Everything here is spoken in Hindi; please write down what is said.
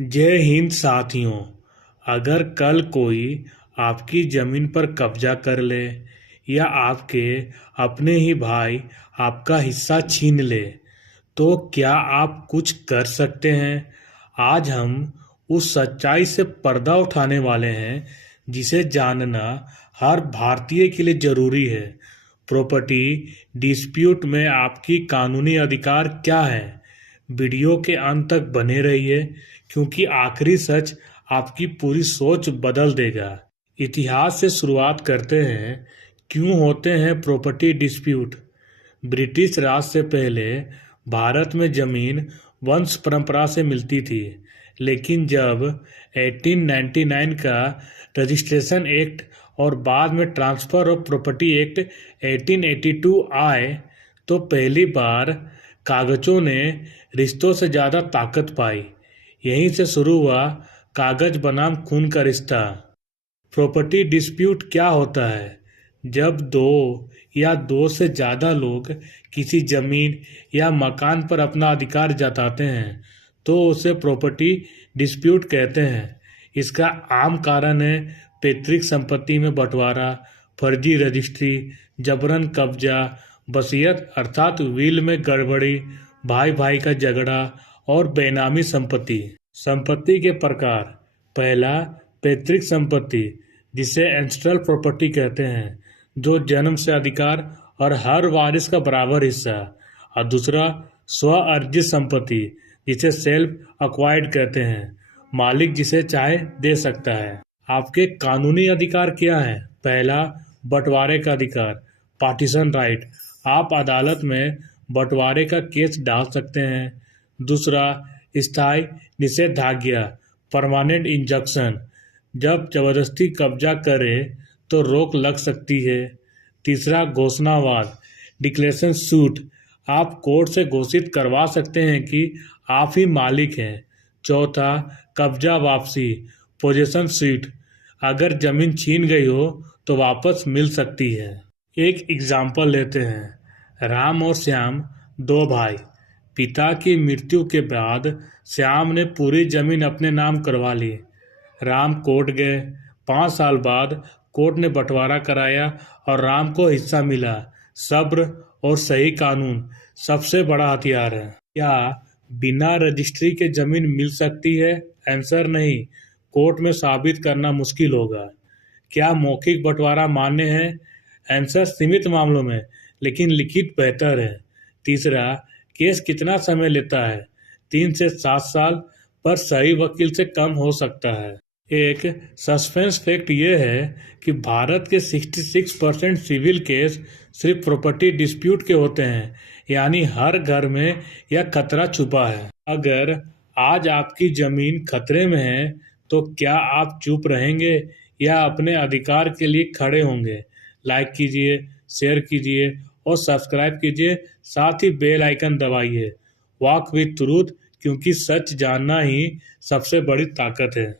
जय हिंद साथियों। अगर कल कोई आपकी ज़मीन पर कब्जा कर ले या आपके अपने ही भाई आपका हिस्सा छीन ले तो क्या आप कुछ कर सकते हैं। आज हम उस सच्चाई से पर्दा उठाने वाले हैं जिसे जानना हर भारतीय के लिए जरूरी है। प्रॉपर्टी डिस्प्यूट में आपकी कानूनी अधिकार क्या है। वीडियो के अंत तक बने रहिए क्योंकि आखिरी सच आपकी पूरी सोच बदल देगा। इतिहास से शुरुआत करते हैं। क्यों होते हैं प्रॉपर्टी डिस्प्यूट। ब्रिटिश राज से पहले भारत में जमीन वंश परंपरा से मिलती थी, लेकिन जब 1899 का रजिस्ट्रेशन एक्ट और बाद में ट्रांसफर ऑफ प्रॉपर्टी एक्ट 1882 आए तो पहली बार कागजों ने रिश्तों से ज़्यादा ताकत पाई। यहीं से शुरू हुआ कागज बनाम खून का रिश्ता। प्रॉपर्टी डिस्प्यूट क्या होता है। जब दो या दो से ज़्यादा लोग किसी जमीन या मकान पर अपना अधिकार जताते हैं तो उसे प्रॉपर्टी डिस्प्यूट कहते हैं। इसका आम कारण है पैतृक संपत्ति में बंटवारा, फर्जी रजिस्ट्री, जबरन कब्जा, वसीयत अर्थात विल में गड़बड़ी, भाई भाई का झगड़ा और बेनामी संपत्ति। संपत्ति के प्रकार। पहला, पैतृक संपत्ति जिसे एंसेस्ट्रल प्रॉपर्टी कहते हैं, जो जन्म से अधिकार और हर वारिस का बराबर हिस्सा। और दूसरा, स्व अर्जित संपत्ति जिसे सेल्फ अक्वायर्ड कहते हैं, मालिक जिसे चाहे दे सकता है। आपके कानूनी अधिकार क्या हैं। पहला, बंटवारे का अधिकार, पार्टीशन राइट। आप अदालत में बंटवारे का केस डाल सकते हैं। दूसरा, स्थायी निषेधाज्ञा, परमानेंट इंजंक्शन, जब जबरदस्ती कब्जा करे तो रोक लग सकती है। तीसरा, घोषणावाद, डिक्लेरेशन सूट, आप कोर्ट से घोषित करवा सकते हैं कि आप ही मालिक हैं। चौथा, कब्जा वापसी, पोजेशन सूट, अगर जमीन छीन गई हो तो वापस मिल सकती है। एक एग्जाम्पल लेते हैं। राम और श्याम दो भाई। पिता की मृत्यु के बाद श्याम ने पूरी जमीन अपने नाम करवा ली। राम कोर्ट गए। 5 साल बाद कोर्ट ने बंटवारा कराया और राम को हिस्सा मिला। सब्र और सही कानून सबसे बड़ा हथियार है। क्या बिना रजिस्ट्री के जमीन मिल सकती है। आंसर नहीं, कोर्ट में साबित करना मुश्किल होगा। क्या मौखिक बंटवारा मान्य है। आंसर सीमित मामलों में, लेकिन लिखित बेहतर है। तीसरा, केस कितना समय लेता है। 3 से 7 साल, पर सही वकील से कम हो सकता है। एक सस्पेंस फैक्ट ये है कि भारत के 66% सिविल केस सिर्फ प्रॉपर्टी डिस्प्यूट के होते हैं, यानी हर घर में यह खतरा छुपा है। अगर आज आपकी जमीन खतरे में है तो क्या आप चुप रहेंगे या अपने अधिकार के लिए खड़े होंगे। लाइक कीजिए, शेयर कीजिए और सब्सक्राइब कीजिए, साथ ही बेल आइकन दबाइए। वॉक विद ट्रूथ, क्योंकि सच जानना ही सबसे बड़ी ताकत है।